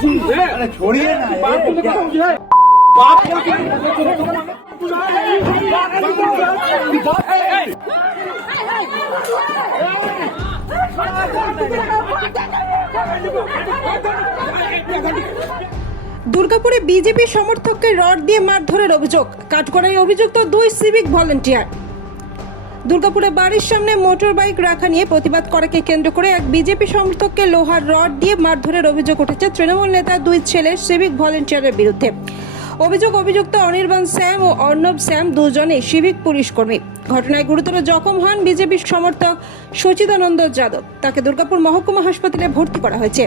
छोड़िए ना দুর্গাপুরে বিজেপি সমর্থককে রড দিয়ে মারধরের অভিযোগ, কাঠগড়ায় অভিযুক্ত দুই সিভিক ভলেন্টিয়ার। দুর্গাপুরে বাড়ির সামনে মোটর বাইক রাখা নিয়ে প্রতিবাদ করাকে কেন্দ্র করে এক বিজেপি সমর্থককে লোহার রড দিয়ে মারধরের অভিযোগ উঠেছে তৃণমূল নেতা দুই ছেলের সিভিক ভলেন্টিয়ারের বিরুদ্ধে। অভিযুক্ত অনির্বাণ শ্যাম ও অর্ণব শ্যাম দুজনেই সিভিক পুলিশ কর্মী। ঘটনায় গুরুতর জখম হন বিজেপি সমর্থক সচিদানন্দ যাদব। তাকে দুর্গাপুর মহকুমা হাসপাতালে ভর্তি করা হয়েছে।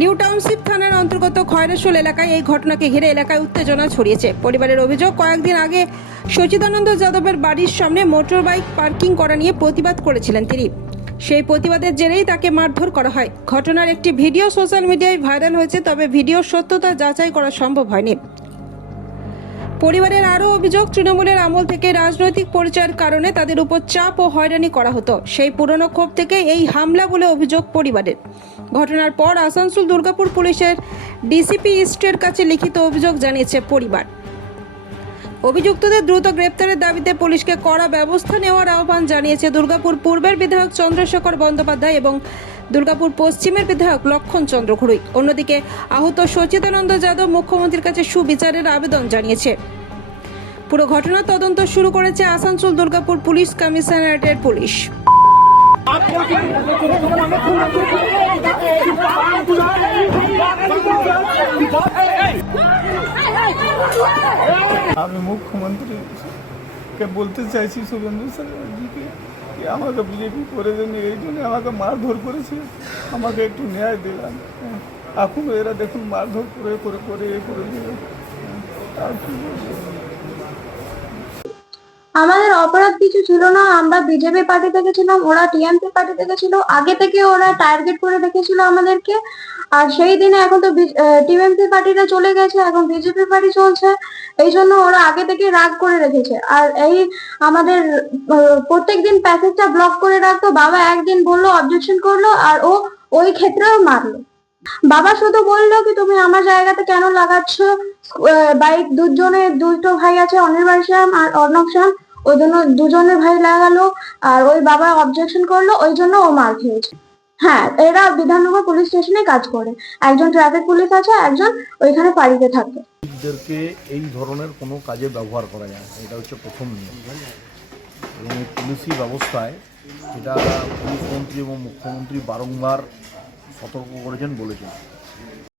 নিউ টাউনশিপ থানার অন্তর্গত খয়রেশোল এলাকায় এই ঘটনাকে ঘিরে এলাকায় উত্তেজনা ছড়িয়েছে। পরিবারের অভিযোগ, কয়েকদিন আগে সচিদানন্দ যাদবের বাড়ির সামনে মোটর বাইক পার্কিং করা নিয়ে প্রতিবাদ করেছিলেন তিনি। সেই প্রতিবাদের জেরেই তাকে মারধর করা হয়। ঘটনার একটি ভিডিও সোশ্যাল মিডিয়ায় ভাইরাল হয়েছে, তবে ভিডিওর সত্যতা যাচাই করা সম্ভব হয়নি। পরিবারের আরও অভিযোগ, তৃণমূলের আমল থেকে রাজনৈতিক পরিচয়ের কারণে তাদের উপর চাপ ও হয়রানি করা হতো। সেই পুরনো ক্ষোভ থেকে এই হামলা বলে অভিযোগ পরিবারের। ঘটনার পর আসানসোল দুর্গাপুর পুলিশের ডিসিপি ইস্টের কাছে লিখিত অভিযোগ জানিয়েছে পরিবার। অভিযুক্তদের দ্রুত গ্রেপ্তারের দাবিতে পুলিশকে কড়া ব্যবস্থা নেওয়ার আহ্বান জানিয়েছে দুর্গাপুর পূর্বের বিধায়ক চন্দ্রশেখর বন্দ্যোপাধ্যায় এবং দুর্গাপুর পশ্চিমের বিধায়ক লক্ষণ চন্দ্র ঘুরুই। অন্যদিকে আহত সচিদানন্দ যাদব মুখ্যমন্ত্রীর কাছে সুবিচারের আবেদন জানিয়েছে। পুরো ঘটনার তদন্ত শুরু করেছে আসানসোল দুর্গাপুর পুলিশ কমিশনারেটের পুলিশ। আমি মুখ্যমন্ত্রীকে বলতে চাইছি শুভেন্দু স্যারজিকে যে আমাকে বিজেপি করে দেন, এই জন্য আমাকে মারধর করেছে, আমাকে একটু ন্যায় দিলাম। এখনও এরা দেখুন মারধর করে করে করে এ করে দিল। আর কি বলবো, আমাদের অপরাধ কিছু ছিল না। আমরা বিজেপি পার্টি থেকে ছিলাম, ওরা টিএমসি পার্টি থেকে ছিল। আগে থেকে ওরা টার্গেট করে রেখেছিল আমাদেরকে। আর সেই দিনে এখন তো টিএমসি পার্টিটা চলে গেছে, এখন বিজেপি পার্টি চলছে। এই জন্য ওরা আগে থেকে রাগ করে রেখেছে। আর এই আমাদের প্রত্যেকদিন প্যাসেজটা ব্লক করে রাখতো। বাবা একদিন বললো, অবজেকশন করলো, আর ওই ক্ষেত্রেও মারলো। বাবা শুধু বললো কি তুমি আমার জায়গাতে কেন লাগাচ্ছ বাইক। দুটো ভাই আছে, অনির্বাণ শ্যাম আর অর্ণব শ্যাম, ওই জন্য দুজনের ভাই লাগালো। আর ওই বাবা অবজেকশন করলো, ওই জন্য ও মার খেয়েছে। হ্যাঁ, এরা বিধাননগর পুলিশ স্টেশনে কাজ করে। একজন ট্রাফিক পুলিশ আছে, একজন ওইখানে ফাঁড়িতে থাকে। এদেরকে এই ধরনের কোনো কাজে ব্যবহার করা যায়, এটা হচ্ছে প্রথম নিয়ম। এবং এই পুলিশি ব্যবস্থায় এটা পুলিশ মন্ত্রী এবং মুখ্যমন্ত্রী বারংবার সতর্ক করেছেন, বলেছেন।